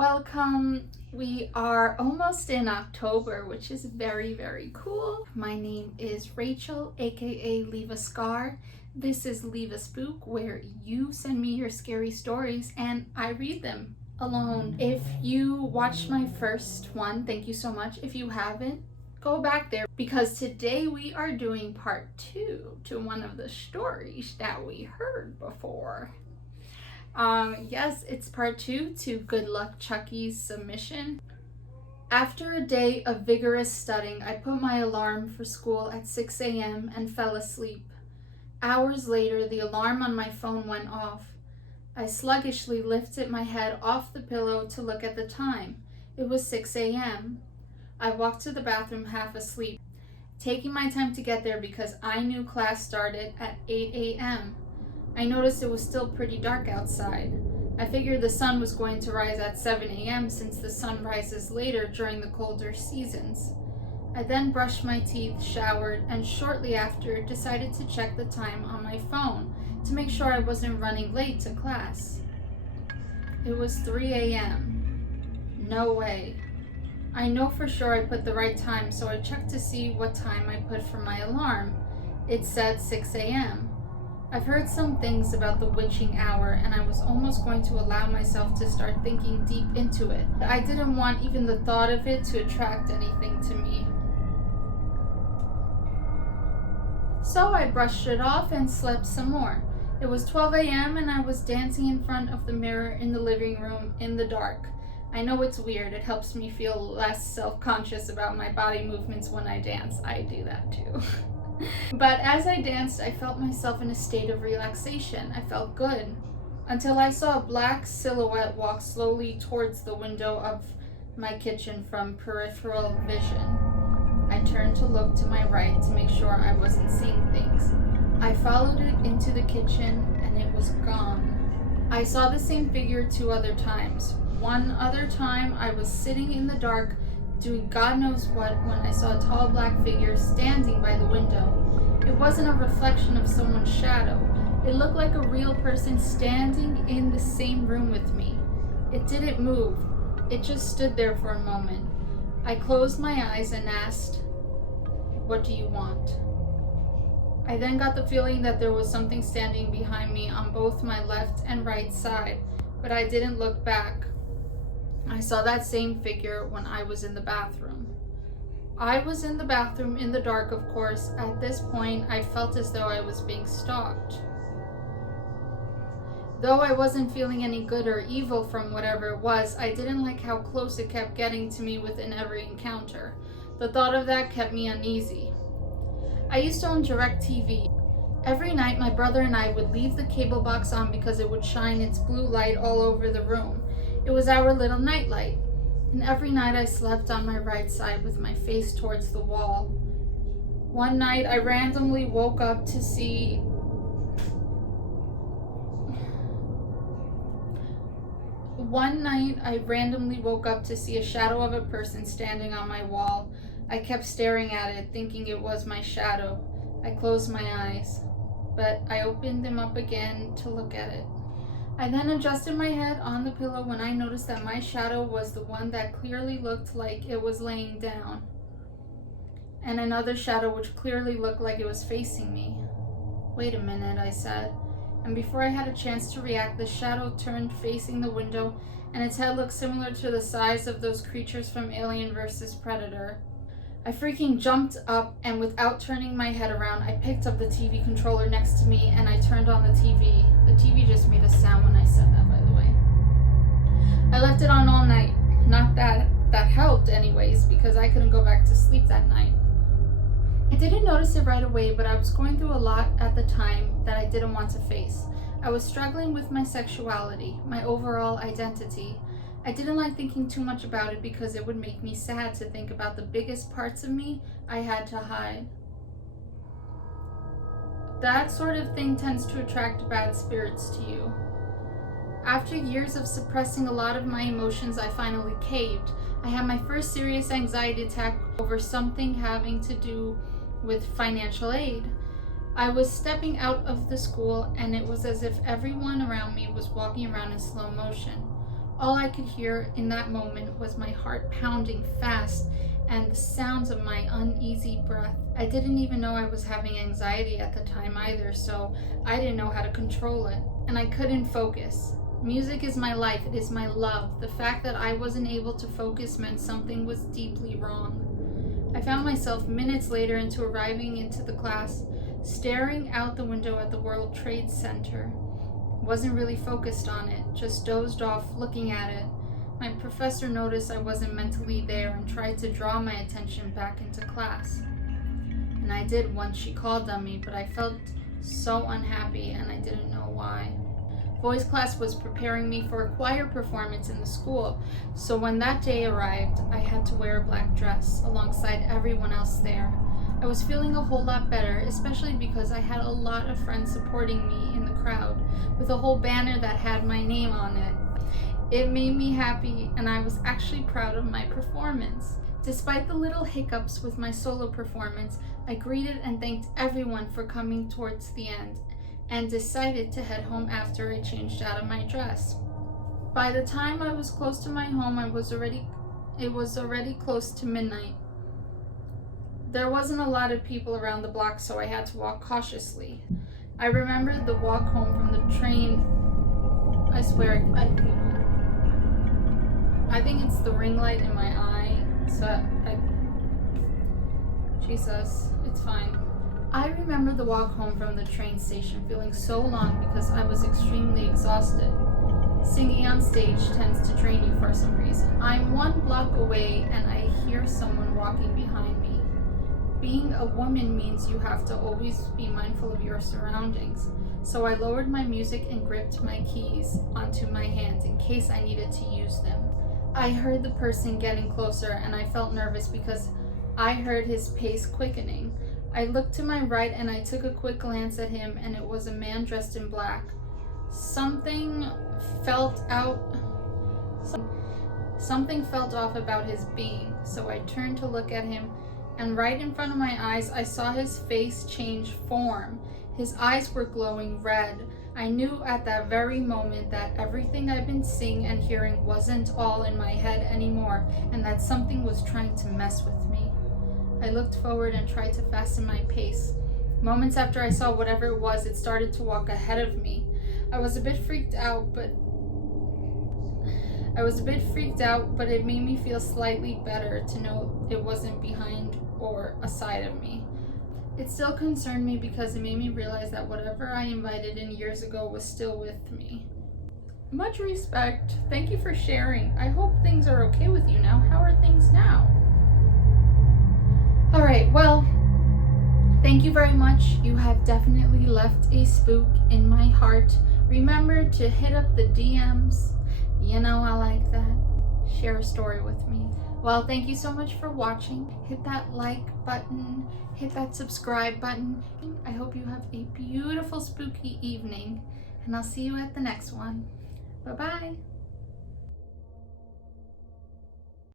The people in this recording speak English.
Welcome. We are almost in October, which is very, very cool. My name is Rachel, aka Leave a Scar. This is Leave a Spook, where you send me your scary stories and I read them alone. If you watched my first one, thank you so much. If you haven't, go back there because today we are doing part 2 to one of the stories that we heard before. Yes, it's part 2 to Good Luck Chucky's submission. After a day of vigorous studying, I put my alarm for school at 6 a.m. and fell asleep. Hours later, the alarm on my phone went off. I sluggishly lifted my head off the pillow to look at the time. It was 6 a.m. I walked to the bathroom half asleep, taking my time to get there because I knew class started at 8 a.m. I noticed it was still pretty dark outside. I figured the sun was going to rise at 7 a.m. since the sun rises later during the colder seasons. I then brushed my teeth, showered, and shortly after decided to check the time on my phone to make sure I wasn't running late to class. It was 3 a.m. No way. I know for sure I put the right time, so I checked to see what time I put for my alarm. It said 6 a.m. I've heard some things about the witching hour, and I was almost going to allow myself to start thinking deep into it. But I didn't want even the thought of it to attract anything to me. So I brushed it off and slept some more. It was 12 a.m. and I was dancing in front of the mirror in the living room in the dark. I know it's weird. It helps me feel less self-conscious about my body movements when I dance. I do that too. But as I danced, I felt myself in a state of relaxation. I felt good. Until I saw a black silhouette walk slowly towards the window of my kitchen from peripheral vision. I turned to look to my right to make sure I wasn't seeing things. I followed it into the kitchen and it was gone. I saw the same figure 2 other times. One other time I was sitting in the dark doing God knows what when I saw a tall black figure standing by the window. It wasn't a reflection of someone's shadow. It looked like a real person standing in the same room with me. It didn't move. It just stood there for a moment. I closed my eyes and asked, "What do you want?" I then got the feeling that there was something standing behind me on both my left and right side, but I didn't look back. I saw that same figure when I was in the bathroom. I was in the bathroom in the dark, of course. At this point, I felt as though I was being stalked. Though I wasn't feeling any good or evil from whatever it was, I didn't like how close it kept getting to me within every encounter. The thought of that kept me uneasy. I used to own DirecTV. Every night, my brother and I would leave the cable box on because it would shine its blue light all over the room. It was our little nightlight, and every night I slept on my right side with my face towards the wall. One night I randomly woke up to see a shadow of a person standing on my wall. I kept staring at it, thinking it was my shadow. I closed my eyes, but I opened them up again to look at it. I then adjusted my head on the pillow when I noticed that my shadow was the one that clearly looked like it was laying down, and another shadow which clearly looked like it was facing me. "Wait a minute," I said, and before I had a chance to react, the shadow turned facing the window, and its head looked similar to the size of those creatures from Alien vs. Predator. I freaking jumped up, and without turning my head around, I picked up the TV controller next to me and I turned on the TV. The TV just made a sound when I said that, by the way. I left it on all night. Not that that helped anyways, because I couldn't go back to sleep that night. I didn't notice it right away, but I was going through a lot at the time that I didn't want to face. I was struggling with my sexuality, my overall identity. I didn't like thinking too much about it because it would make me sad to think about the biggest parts of me I had to hide. That sort of thing tends to attract bad spirits to you. After years of suppressing a lot of my emotions, I finally caved. I had my first serious anxiety attack over something having to do with financial aid. I was stepping out of the school and it was as if everyone around me was walking around in slow motion. All I could hear in that moment was my heart pounding fast and the sounds of my uneasy breath. I didn't even know I was having anxiety at the time either, so I didn't know how to control it. And I couldn't focus. Music is my life, it is my love. The fact that I wasn't able to focus meant something was deeply wrong. I found myself minutes later into arriving into the class, staring out the window at the World Trade Center. Wasn't really focused on it, just dozed off looking at it. My professor noticed I wasn't mentally there and tried to draw my attention back into class. And I did once she called on me, but I felt so unhappy and I didn't know why. Voice class was preparing me for a choir performance in the school, so when that day arrived, I had to wear a black dress alongside everyone else there. I was feeling a whole lot better, especially because I had a lot of friends supporting me in the crowd, with a whole banner that had my name on it. It made me happy, and I was actually proud of my performance. Despite the little hiccups with my solo performance, I greeted and thanked everyone for coming towards the end, and decided to head home after I changed out of my dress. By the time I was close to my home, it was already close to midnight. There wasn't a lot of people around the block, so I had to walk cautiously. I remembered the walk home from the train. I swear, I think it's the ring light in my eye. Jesus, it's fine. I remember the walk home from the train station feeling so long because I was extremely exhausted. Singing on stage tends to drain you for some reason. I'm 1 block away and I hear someone walking behind me. Being a woman means you have to always be mindful of your surroundings, so I lowered my music and gripped my keys onto my hands in case I needed to use them. I heard the person getting closer and I felt nervous because I heard his pace quickening. I looked to my right and I took a quick glance at him, and it was a man dressed in black. Something felt off about his being, so I turned to look at him, and right in front of my eyes I saw his face change form. His eyes were glowing red. I knew at that very moment that everything I'd been seeing and hearing wasn't all in my head anymore, and that something was trying to mess with me. I looked forward and tried to fasten my pace. Moments after I saw whatever it was, it started to walk ahead of me. I was a bit freaked out, but it made me feel slightly better to know it wasn't behind or aside of me. It still concerned me because it made me realize that whatever I invited in years ago was still with me. Much respect. Thank you for sharing. I hope things are okay with you now. How are things now? Alright, well, thank you very much. You have definitely left a spook in my heart. Remember to hit up the DMs. You know I like that. Share a story with me. Well, thank you so much for watching. Hit that like button. Hit that subscribe button. I hope you have a beautiful spooky evening. And I'll see you at the next one. Bye-bye.